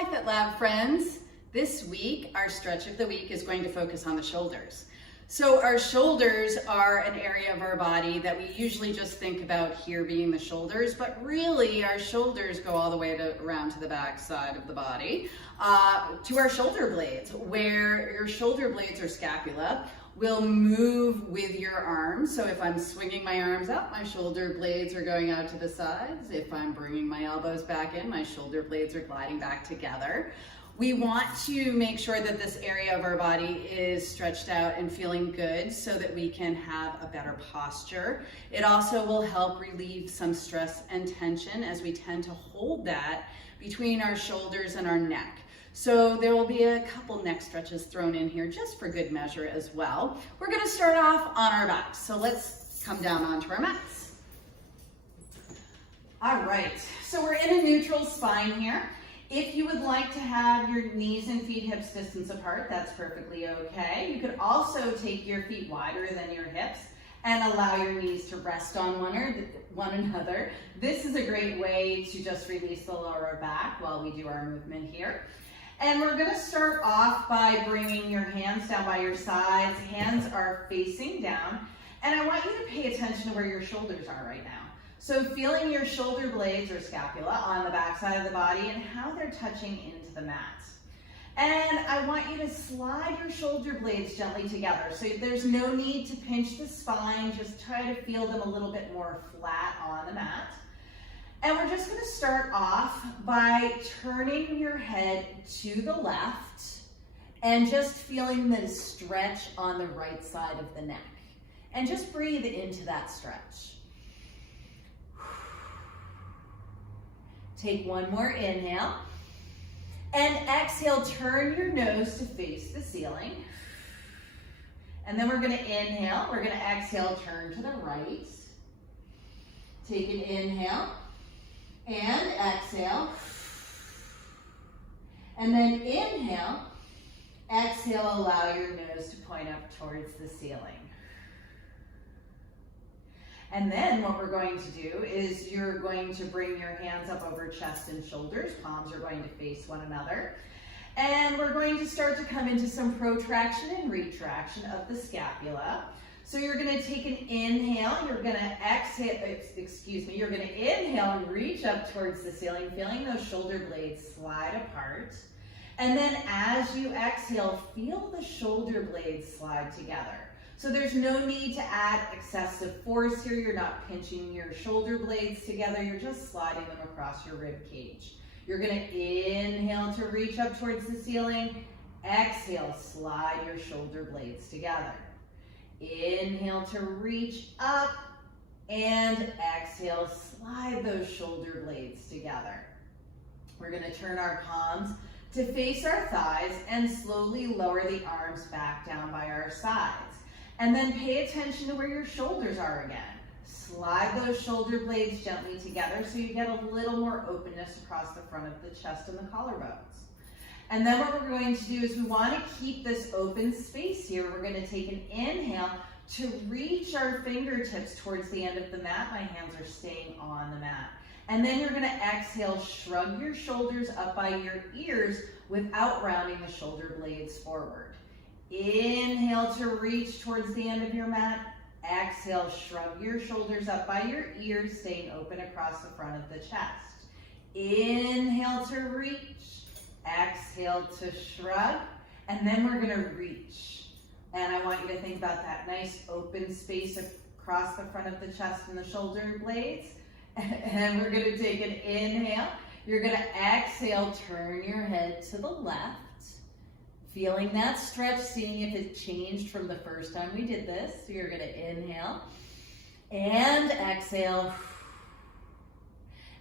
Hi FitLab friends. This week, our stretch of the week is going to focus on the shoulders. So our shoulders are an area of our body that we usually just think about here being the shoulders, but really our shoulders go all the way around to the back side of the body, to our shoulder blades, where your shoulder blades or scapula will move with your arms. So if I'm swinging my arms up, my shoulder blades are going out to the sides. If I'm bringing my elbows back in, my shoulder blades are gliding back together. We want to make sure that this area of our body is stretched out and feeling good so that we can have a better posture. It also will help relieve some stress and tension as we tend to hold that between our shoulders and our neck. So there will be a couple neck stretches thrown in here just for good measure as well. We're going to start off on our backs. So let's come down onto our mats. All right, so we're in a neutral spine here. If you would like to have your knees and feet hips distance apart, that's perfectly okay. You could also take your feet wider than your hips and allow your knees to rest on one another. This is a great way to just release the lower back while we do our movement here. And we're gonna start off by bringing your hands down by your sides. Hands are facing down. And I want you to pay attention to where your shoulders are right now. So feeling your shoulder blades or scapula on the back side of the body and how they're touching into the mat. And I want you to slide your shoulder blades gently together. So there's no need to pinch the spine, just try to feel them a little bit more flat on the mat. And we're just gonna start off by turning your head to the left and just feeling the stretch on the right side of the neck. And just breathe into that stretch. Take one more inhale. And exhale, turn your nose to face the ceiling. And then we're gonna inhale, we're gonna exhale, turn to the right. Take an inhale. And exhale, and then inhale, exhale, allow your nose to point up towards the ceiling. And then what we're going to do is you're going to bring your hands up over chest and shoulders, palms are going to face one another. And we're going to start to come into some protraction and retraction of the scapula. So you're gonna take an inhale, you're gonna exhale, you're gonna inhale and reach up towards the ceiling, feeling those shoulder blades slide apart. And then as you exhale, feel the shoulder blades slide together. So there's no need to add excessive force here. You're not pinching your shoulder blades together, you're just sliding them across your rib cage. You're gonna inhale to reach up towards the ceiling, exhale, slide your shoulder blades together. Inhale to reach up and exhale, slide those shoulder blades together. We're gonna turn our palms to face our thighs and slowly lower the arms back down by our sides. And then pay attention to where your shoulders are again. Slide those shoulder blades gently together so you get a little more openness across the front of the chest and the collarbones. And then what we're going to do is we want to keep this open space here. We're going to take an inhale to reach our fingertips towards the end of the mat. My hands are staying on the mat. And then you're going to exhale, shrug your shoulders up by your ears without rounding the shoulder blades forward. Inhale to reach towards the end of your mat. Exhale, shrug your shoulders up by your ears, staying open across the front of the chest. Inhale to reach. Exhale to shrug, and then we're gonna reach. And I want you to think about that nice open space across the front of the chest and the shoulder blades. And we're gonna take an inhale. You're gonna exhale, turn your head to the left. Feeling that stretch, seeing if it changed from the first time we did this. So you're gonna inhale and exhale.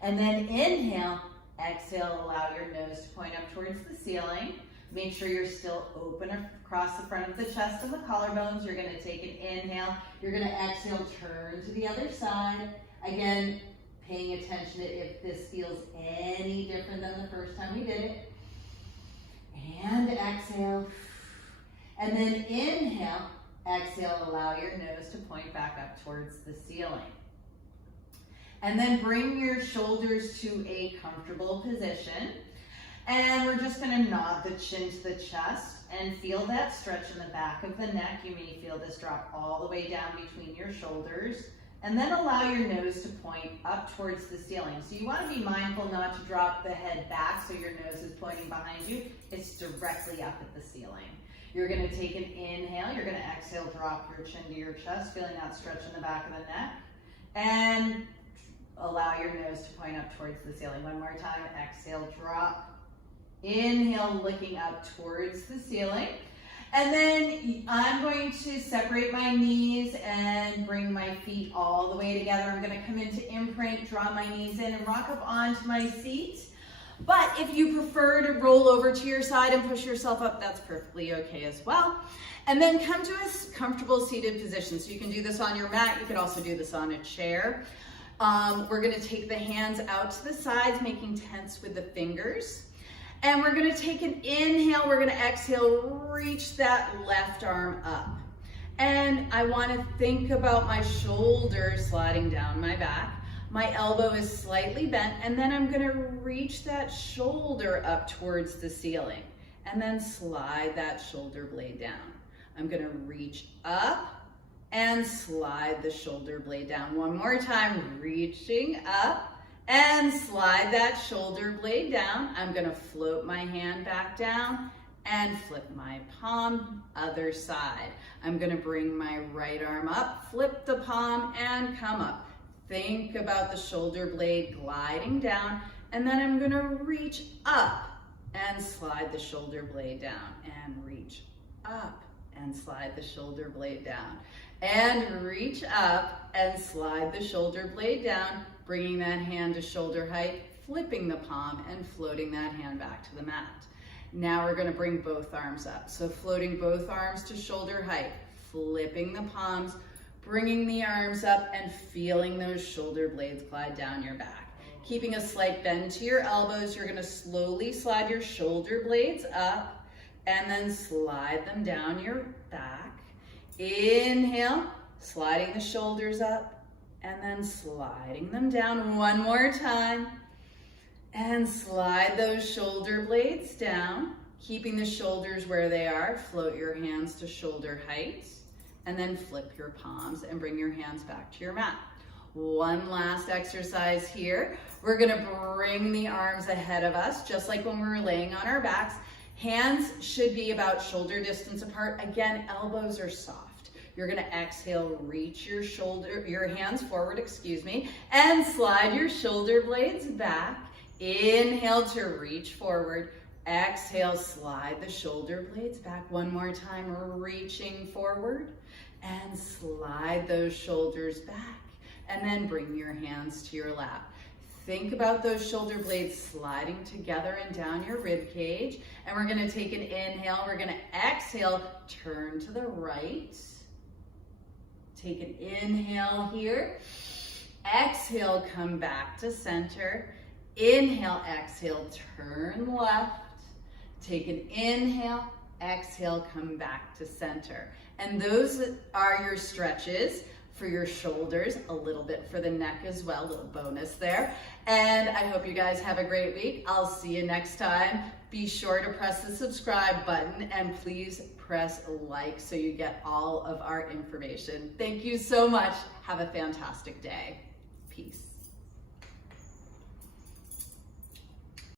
And then inhale. Exhale, allow your nose to point up towards the ceiling. Make sure you're still open across the front of the chest and the collarbones. You're gonna take an inhale. You're gonna exhale, turn to the other side. Again, paying attention to if this feels any different than the first time we did it. And exhale. And then inhale, exhale, allow your nose to point back up towards the ceiling. And then bring your shoulders to a comfortable position. And we're just gonna nod the chin to the chest and feel that stretch in the back of the neck. You may feel this drop all the way down between your shoulders. And then allow your nose to point up towards the ceiling. So you want to be mindful not to drop the head back so your nose is pointing behind you. It's directly up at the ceiling. You're going to take an inhale. You're going to exhale, drop your chin to your chest, feeling that stretch in the back of the neck. And allow your nose to point up towards the ceiling. One more time. Exhale, drop. Inhale, looking up towards the ceiling. And then I'm going to separate my knees and bring my feet all the way together. I'm going to come into imprint, draw my knees in and rock up onto my seat. But if you prefer to roll over to your side and push yourself up, that's perfectly okay as well. And then come to a comfortable seated position. So you can do this on your mat. You could also do this on a chair. We're going to take the hands out to the sides, making tents with the fingers. And we're gonna take an inhale, we're gonna exhale, reach that left arm up. And I wanna think about my shoulders sliding down my back. My elbow is slightly bent, and then I'm gonna reach that shoulder up towards the ceiling, and then slide that shoulder blade down. I'm gonna reach up and slide the shoulder blade down. One more time, reaching up, and slide that shoulder blade down. I'm gonna float my hand back down and flip my palm, other side. I'm gonna bring my right arm up, flip the palm and come up. Think about the shoulder blade gliding down, and then I'm gonna reach up and slide the shoulder blade down, and reach up and slide the shoulder blade down, and reach up and slide the shoulder blade down, bringing that hand to shoulder height, flipping the palm and floating that hand back to the mat. Now we're gonna bring both arms up. So floating both arms to shoulder height, flipping the palms, bringing the arms up and feeling those shoulder blades glide down your back. Keeping a slight bend to your elbows, you're gonna slowly slide your shoulder blades up and then slide them down your back. Inhale, sliding the shoulders up, and then sliding them down one more time. And slide those shoulder blades down, keeping the shoulders where they are. Float your hands to shoulder height, and then flip your palms and bring your hands back to your mat. One last exercise here. We're gonna bring the arms ahead of us, just like when we were laying on our backs. Hands should be about shoulder distance apart. Again, elbows are soft. You're gonna exhale, reach your hands forward, and slide your shoulder blades back. Inhale to reach forward. Exhale, slide the shoulder blades back. One more time, reaching forward, and slide those shoulders back. And then bring your hands to your lap. Think about those shoulder blades sliding together and down your rib cage. And we're gonna take an inhale, we're gonna exhale, turn to the right. Take an inhale here. Exhale, come back to center. Inhale, exhale, turn left. Take an inhale, exhale, come back to center. And those are your stretches for your shoulders, a little bit for the neck as well, a little bonus there. And I hope you guys have a great week. I'll see you next time. Be sure to press the subscribe button and please press like so you get all of our information. Thank you so much. Have a fantastic day. Peace.